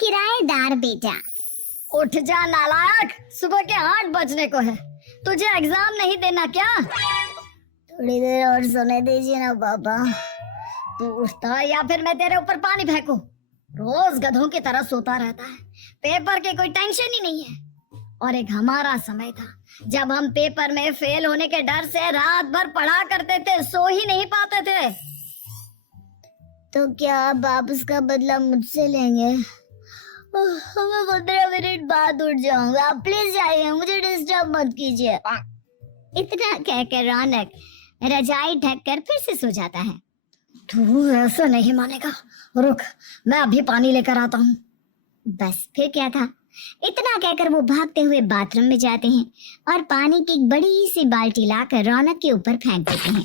किराएदार बेटा। उठ जा नालायक, सुबह के 8 बजने को है। तुझे एग्जाम नहीं देना क्या? थोड़ी देर और सोने दीजिए ना पापा। तू उठता है या फिर मैं तेरे ऊपर पानी फेंकूं? रोज गधों की तरह सोता रहता है। पेपर की कोई टेंशन ही नहीं है। और एक हमारा समय था जब हम पेपर में फेल होने के डर से रात भर पढ़ा करते थे, सो ही नहीं पाते थे। तो क्या आप उसका बदला मुझसे लेंगे? मैं 15 मिनट बाद उठ जाऊंगा, आप प्लीज जाइए, मुझे डिस्टर्ब मत कीजिए। इतना कहकर रौनक रजाई ढककर फिर से सो जाता है। तू ऐसा नहीं मानेगा, रुक मैं अभी पानी लेकर आता हूँ। बस फिर क्या था, इतना कहकर वो भागते हुए बाथरूम में जाते हैं और पानी की एक बड़ी सी बाल्टी लाकर रौनक के ऊपर फेंक देते हैं।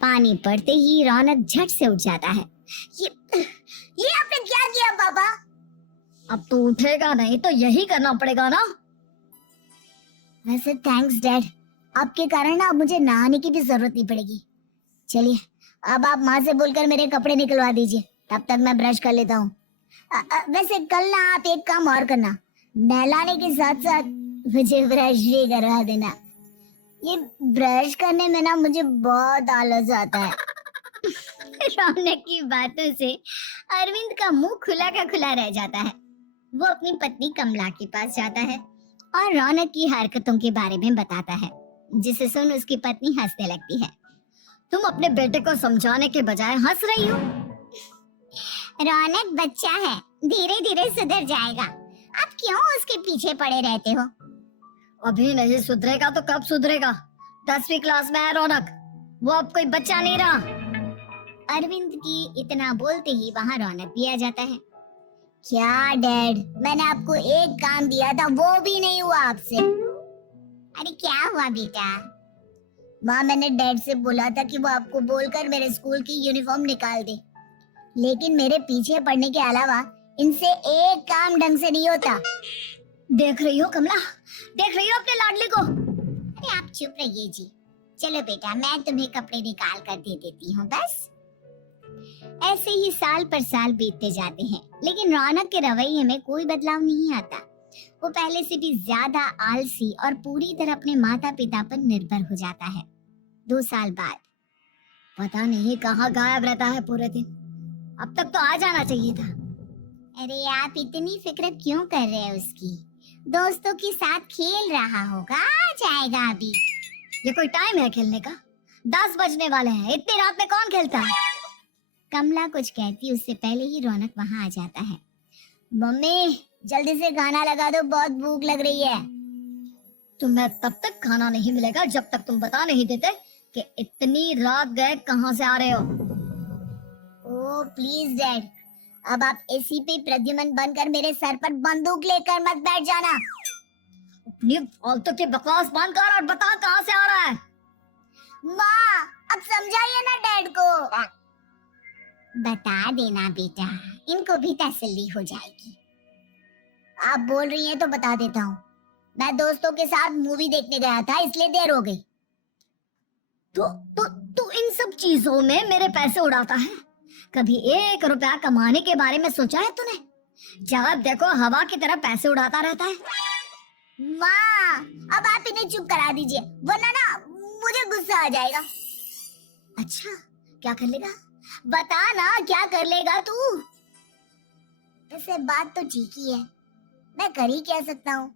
पानी पड़ते ही रौनक झट से उठ जाता है। ये आपने क्या किया पापा? अब तू उठेगा नहीं तो यही करना पड़ेगा ना। वैसे थैंक्स डैड, आपके कारण ना अब मुझे नहाने की भी जरूरत नहीं पड़ेगी। चलिए अब आप माँ से बोलकर मेरे कपड़े निकलवा दीजिए, तब तक मैं ब्रश कर लेता हूँ। वैसे कल ना आप एक काम और करना, नहलाने के साथ साथ मुझे ब्रश भी करवा देना। ये ब्रश करने में ना मुझे बहुत आलस आता है। रौनक की बातों से अरविंद का मुंह खुला का खुला रह जाता है। वो अपनी पत्नी कमला के पास जाता है और रौनक की हरकतों के बारे में बताता है, जिसे सुन उसकी पत्नी हंसने लगती है। तुम अपने बेटे को समझाने के बजाय हंस रही हो। रौनक बच्चा है, धीरे धीरे सुधर जाएगा, आप क्यों उसके पीछे पड़े रहते हो? अभी नहीं सुधरेगा तो कब सुधरेगा? 10वीं क्लास में है रौनक, वो अब कोई बच्चा नहीं रहा। अरविंद की इतना बोलते ही वहाँ रौनक भी आ जाता है। क्या डैड, मैंने आपको एक काम दिया था, वो भी नहीं हुआ आपसे। अरे क्या हुआ बेटा? माँ, मैंने डैड से बोला था कि वो आपको बोलकर मेरे स्कूल की यूनिफॉर्म निकाल दे, लेकिन मेरे पीछे पड़ने के अलावा इनसे एक काम ढंग से नहीं होता। देख रही हो कमला, देख रही हो अपने लाडले को? अरे आप चुप रहिए जी। चलो बेटा, मैं तुम्हें कपड़े निकाल कर दे देती हूँ बस। ऐसे ही साल पर साल बीतते जाते हैं, लेकिन रौनक के रवैये में कोई बदलाव नहीं आता। वो पहले से भी ज्यादा आलसी और पूरी तरह अपने माता पिता पर निर्भर हो जाता है। 2 साल बाद पता नहीं कहाँ गायब रहता है पूरे दिन, अब तक तो आ जाना चाहिए था। अरे आप इतनी फिक्र क्यों कर रहे हैं उसकी? दोस्तों के साथ खेल रहा होगा, आ जाएगा अभी। ये कोई टाइम है खेलने का? 10 बजने वाले हैं, इतनी रात में कौन खेलता है? कमला कुछ कहती उससे पहले ही रौनक वहाँ आ जाता है। मम्मी जल्दी से खाना लगा दो, बहुत भूख लग रही है। तुम्हें तब तक खाना नहीं मिलेगा जब तक तुम बता नहीं देते कि इतनी रात गए कहाँ से आ रहे हो। ओह प्लीज डैड, अब आप एसी पे प्रद्युमन बनकर मेरे सर पर बंदूक लेकर मत बैठ जाना। अपनी फालतू की बकवास बंद कर और बता कहाँ से आ रहा है। माँ अब समझाइए ना डैड को। बता देना बेटा, इनको भी तसल्ली हो जाएगी। आप बोल रही हैं तो बता देता हूँ। मैं दोस्तों के साथ मूवी देखने गया था, इसलिए देर हो गई। तू इन सब चीजों में मेरे पैसे उड़ाता है? कभी 1 रुपया कमाने के बारे में सोचा है तूने? जब देखो हवा की तरह पैसे उड़ाता रहता है। माँ अब आप इन्हें चुप करा दीजिए, वरना ना मुझे गुस्सा आ जाएगा। अच्छा क्या कर लेगा? बता ना क्या कर लेगा तू? वैसे बात तो ठीक ही है, मैं कर ही क्या सकता हूँ।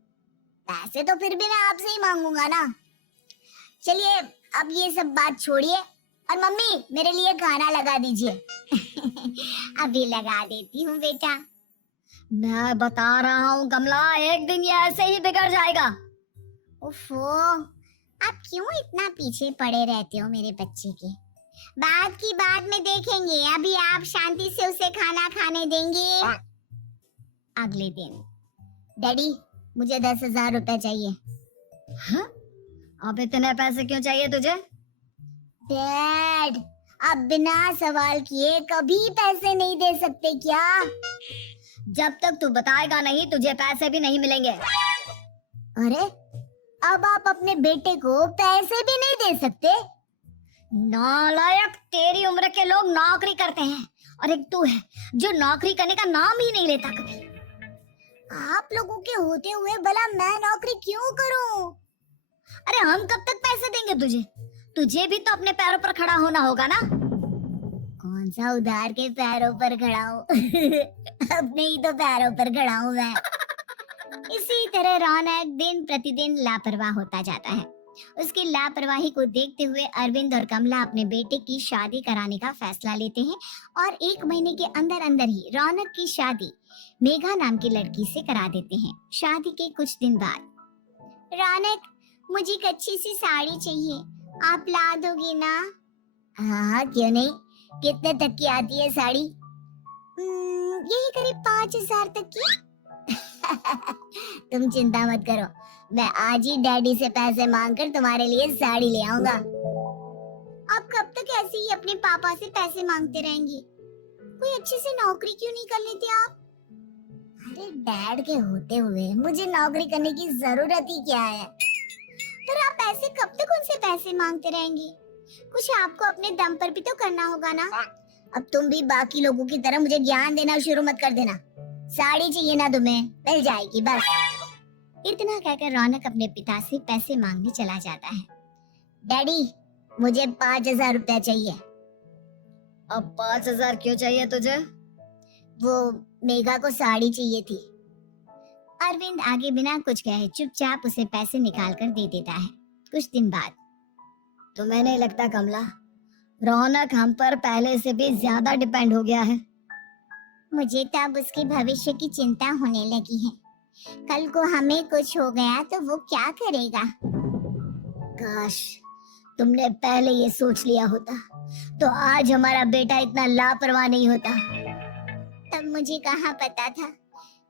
पैसे तो फिर भी मैं आपसे ही मांगूंगा ना। चलिए अब ये सब बात छोड़िए और मम्मी मेरे लिए खाना लगा दीजिए। अभी लगा देती हूँ बेटा। मैं बता रहा हूँ कमला, एक दिन ये ऐसे ही बिगड़ जाएगा। ओफो, आप क्यों इतना पीछे पड़े रहते हो मेरे बच्चे के? बात की बात में देखेंगे, अभी आप शांति से उसे खाना खाने देंगे। अगले दिन, डैडी मुझे 10,000 रुपए चाहिए। हाँ? अब इतने पैसे क्यों चाहिए तुझे? डैड आप बिना सवाल किए कभी पैसे नहीं दे सकते क्या? जब तक तू बताएगा नहीं तुझे पैसे भी नहीं मिलेंगे। अरे अब आप अपने बेटे को पैसे भी नहीं दे सकते? नालायक, तेरी उम्र के लोग नौकरी करते हैं और एक तू है जो नौकरी करने का नाम ही नहीं लेता कभी। आप लोगों के होते हुए भला मैं नौकरी क्यों करूं? अरे हम कब तक पैसे देंगे तुझे? तुझे भी तो अपने पैरों पर खड़ा होना होगा ना। कौन सा उधार के पैरों पर खड़ा हूँ? अपने ही तो पैरों पर खड़ा हूँ मैं। इसी तरह रौनक दिन प्रतिदिन लापरवाह होता जाता है। उसकी लापरवाही को देखते हुए अरविंद और कमला अपने बेटे की शादी कराने का फैसला लेते हैं और 1 महीने के अंदर अंदर ही रौनक की शादी मेघा नाम की लड़की से करा देते हैं। शादी के कुछ दिन बाद, रौनक, मुझे एक अच्छी सी साड़ी चाहिए, आप ला दोगे ना? हाँ, क्यों नहीं। कितने तक की आती है साड़ी? यही करीब 5,000 तक की। तुम चिंता मत करो, मैं आज ही डैडी से पैसे मांगकर तुम्हारे लिए साड़ी ले आऊंगा। आप कब तक ऐसे ही अपने पापा से पैसे मांगते रहेंगे? कोई अच्छी सी नौकरी क्यों नहीं कर लेते आप? अरे डैड के होते हुए मुझे नौकरी करने की जरूरत ही क्या है? पर आप ऐसे कब तक उनसे पैसे मांगते रहेंगे? कुछ आपको अपने दम पर भी तो करना होगा ना। अब तुम भी बाकी लोगों की तरह मुझे ज्ञान देना शुरू मत कर देना। साड़ी चाहिए ना तुम्हें, मिल जाएगी बस। इतना कहकर रौनक अपने पिता से पैसे मांगने चला जाता है। डैडी, मुझे 5,000 रुपया चाहिए। अब 5,000 क्यों चाहिए तुझे? वो मेघा को साड़ी चाहिए थी। अरविंद आगे बिना कुछ कहे चुपचाप उसे पैसे निकाल कर दे देता है। कुछ दिन बाद, तुम्हें नहीं लगता कमला, रौनक हम पर पहले से भी ज्यादा डिपेंड हो गया है? मुझे तो अब उसके भविष्य की चिंता होने लगी है। कल को हमें कुछ हो गया तो वो क्या करेगा? काश तुमने पहले ये सोच लिया होता तो आज हमारा बेटा इतना लापरवाह नहीं होता। तब मुझे कहाँ पता था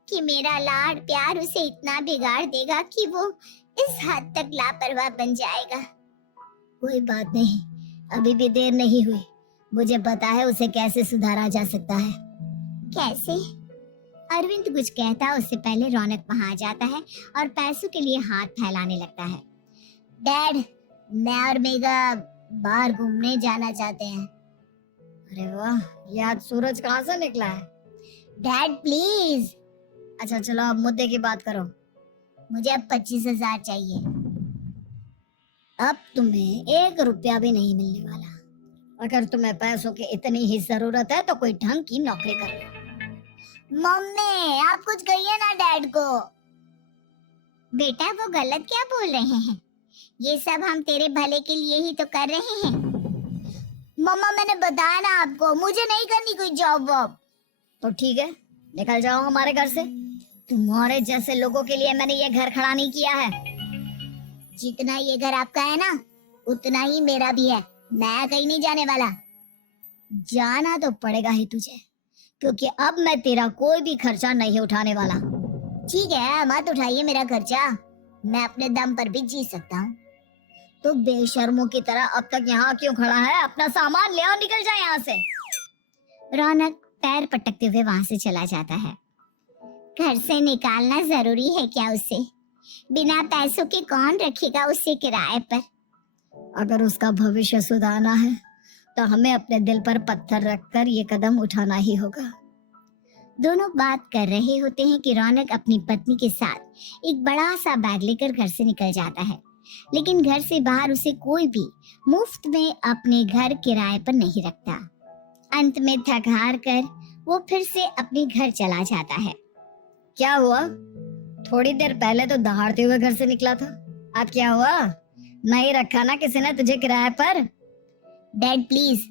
कि मेरा लाड प्यार उसे इतना बिगाड़ देगा कि वो इस हद तक लापरवाह बन जाएगा। कोई बात नहीं, अभी भी देर नहीं हुई। मुझे पता है उसे कैसे सुधारा जा सकता है। कैसे? अरविंद कुछ कहता उससे पहले रौनक वहां आ जाता है और पैसों के लिए हाथ फैलाने लगता है। डैड, मैं और मेघा बाहर घूमने जाना चाहते हैं। अरे वाह, ये आज सूरज कहाँ से निकला है? Dad please. अच्छा चलो अब मुद्दे की बात करो। मुझे अब 25,000 चाहिए। अब तुम्हें 1 रुपया भी नहीं मिलने वाला। अगर तुम्हें पैसों की इतनी ही जरूरत है तो कोई ढंग की नौकरी कर लो। मम्मी, आप कुछ कहिए ना डैड को। बेटा, वो गलत क्या बोल रहे हैं? ये सब हम तेरे भले के लिए ही तो कर रहे हैं। मम्मा, मैंने बताया ना आपको, मुझे नहीं करनी कोई जॉब वॉब। तो ठीक है, निकल जाओ हमारे घर से। तुम्हारे जैसे लोगों के लिए मैंने ये घर खड़ा नहीं किया है। जितना ये घर आपका है ना, उतना ही मेरा भी है। मैं कहीं नहीं जाने वाला। जाना तो पड़ेगा ही तुझे, क्योंकि अब मैं तेरा कोई भी खर्चा नहीं उठाने वाला। ठीक है, मत उठाइए मेरा खर्चा, मैं अपने दम पर भी जी सकता हूँ। तो बेशर्मों की तरह अब तक यहाँ क्यों खड़ा है? अपना सामान ले और निकल जाए यहाँ से। रौनक पैर पटकते हुए वहां से चला जाता है। घर से निकालना जरूरी है क्या उसे? बिना पैसों के कौन रखेगा उसे किराए पर? अगर उसका भविष्य सुधारना है तो हमें अपने दिल पर पत्थर रखकर ये कदम उठाना ही होगा। दोनों बात कर रहे होते हैं कि रौनक अपनी पत्नी के साथ एक बड़ा सा बैग लेकर घर से निकल जाता है, लेकिन घर से बाहर उसे कोई भी मुफ्त में अपने घर किराए पर नहीं रखता। अंत में थक हार कर वो फिर से अपने घर चला जाता है। क्या हुआ? थोड़ी देर पहले तो दहाड़ते हुए घर से निकला था, अब क्या हुआ? नहीं रखा ना किसी ने तुझे किराए पर? डैड प्लीज,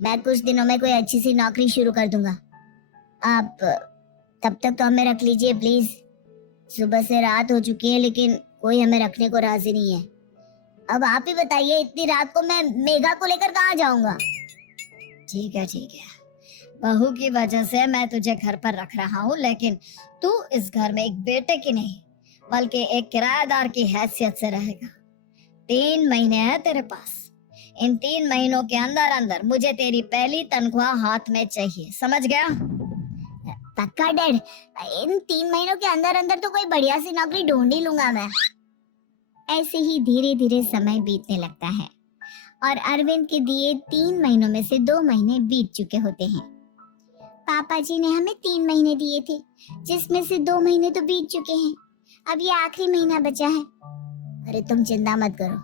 मैं कुछ दिनों में कोई अच्छी सी नौकरी शुरू कर दूंगा। आप तब तक तो हमें रख लीजिए प्लीज। सुबह से रात हो चुकी है लेकिन कोई हमें रखने को राजी नहीं है। अब आप ही बताइए, इतनी रात को मैं मेघा को लेकर कहाँ जाऊंगा? ठीक है, बहू की वजह से मैं तुझे घर पर रख रहा हूँ, लेकिन तू इस घर में एक बेटे की नहीं बल्कि एक किराएदार की हैसियत से रहेगा। 3 महीने है तेरे पास। इन 3 महीनों के अंदर अंदर मुझे तेरी पहली तनख्वाह हाथ में चाहिए, समझ गया? पक्का डैड, इन 3 महीनों के अंदर अंदर तो कोई बढ़िया सी नौकरी ढूंढ ही लूंगा मैं। ऐसे ही धीरे धीरे समय बीतने लगता है और अरविंद के दिए 3 महीनों में से 2 महीने बीत चुके होते हैं। पापा जी ने हमें 3 महीने दिए थे, जिसमें से 2 महीने तो बीत चुके हैं। अब ये आखिरी महीना बचा है। अरे तुम चिंता मत करो,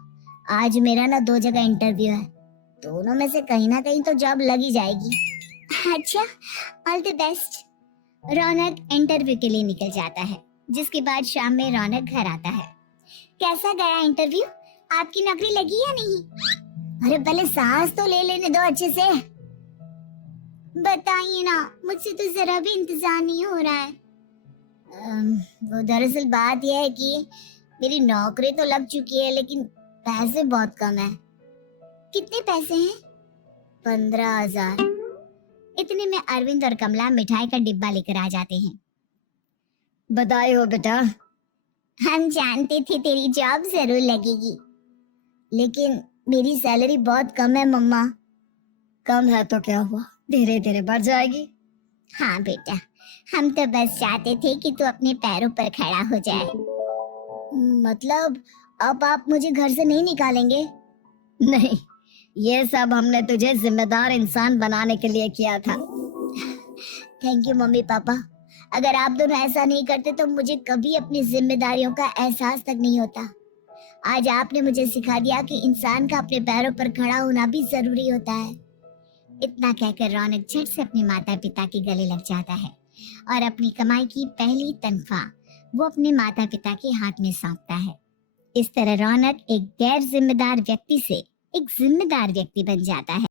आज मेरा ना 2 जगह इंटरव्यू है, दोनों में से कहीं ना कहीं तो जॉब लग ही जाएगी। अच्छा, all the best. Raunak interview के लिए निकल जाता है, जिसके बाद शाम में रौनक घर आता है। कैसा गया इंटरव्यू? आपकी नौकरी लगी या नहीं? अरे पहले सांस तो ले लेने दो अच्छे से। बताइए ना, मुझसे तो जरा भी इंतजार नहीं हो रहा है। वो दरअसल बात यह है कि मेरी नौकरी तो लग चुकी है, लेकिन पैसे बहुत कम है। कितने पैसे हैं? 15,000। इतने में अरविंद और कमला मिठाई का डिब्बा लेकर आ जाते हैं। बधाई हो बेटा। हम जानते थे तेरी जॉब जरूर लगेगी, लेकिन मेरी सैलरी बहुत कम है मम्मा। कम है तो क्या हुआ, धीरे धीरे बढ़ जाएगी। हाँ बेटा, हम तो बस चाहते थे कि तू अपने पैरों पर खड़ा हो जाए। मतलब अब आप मुझे घर से नहीं निकालेंगे? नहीं, ये सब हमने तुझे जिम्मेदार इंसान बनाने के लिए किया था। Thank you mummy papa. अगर आप दोनों ऐसा नहीं करते तो मुझे कभी अपनी जिम्मेदारियों का एहसास तक नहीं होता। आज आपने मुझे सिखा दिया कि इंसान का अपने पैरों पर खड़ा होना भी जरूरी होता है। इतना कहकर रौनक झट से अपने माता पिता के गले लग जाता है और अपनी कमाई की पहली तनख्वाह वो अपने माता पिता के हाथ में सौंपता है। इस तरह रौनक एक गैर जिम्मेदार व्यक्ति से एक जिम्मेदार व्यक्ति बन जाता है।